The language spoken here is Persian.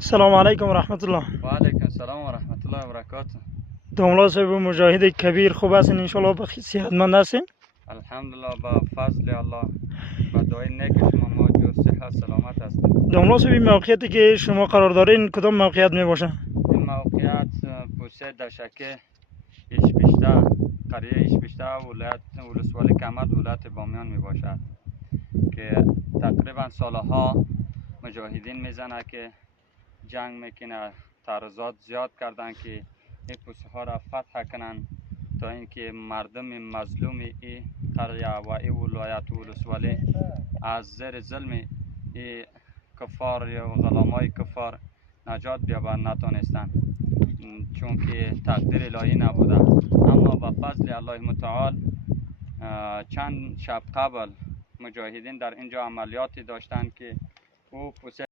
السلام علیکم و رحمت الله. و علیکم السلام و رحمت الله و برکاته. داملا صاحب مجاهد کبیر خوب هستین؟ انشالله به صحتمند هستین؟ الحمدلله با فضل الله و دعای نیک شما ما جو صحت سلامت هستیم. داملا صاحب موقعیتی که شما قرار دارین کدام موقعیت می باشه؟ این موقعیت پوسه دشکه ایشپیشته، قریه ایشپیشته ولایت ولسوالی کمد ولایت بامیان می باشد که تقریبا سالها مجاهدین میزنه که جنگ میکنه، تعرضات زیاد کردن که این پوسه ها را فتح کنن تا اینکه مردم مظلوم این قریه و این ولایت ولسوالی از زیر ظلم این کفار یا غلامای کفار نجات بیابند نتانستند، چون که تقدیر الهی نبوده. اما با فضل الله متعال چند شب قبل مجاهدین در اینجا عملیاتی داشتند که او پوسه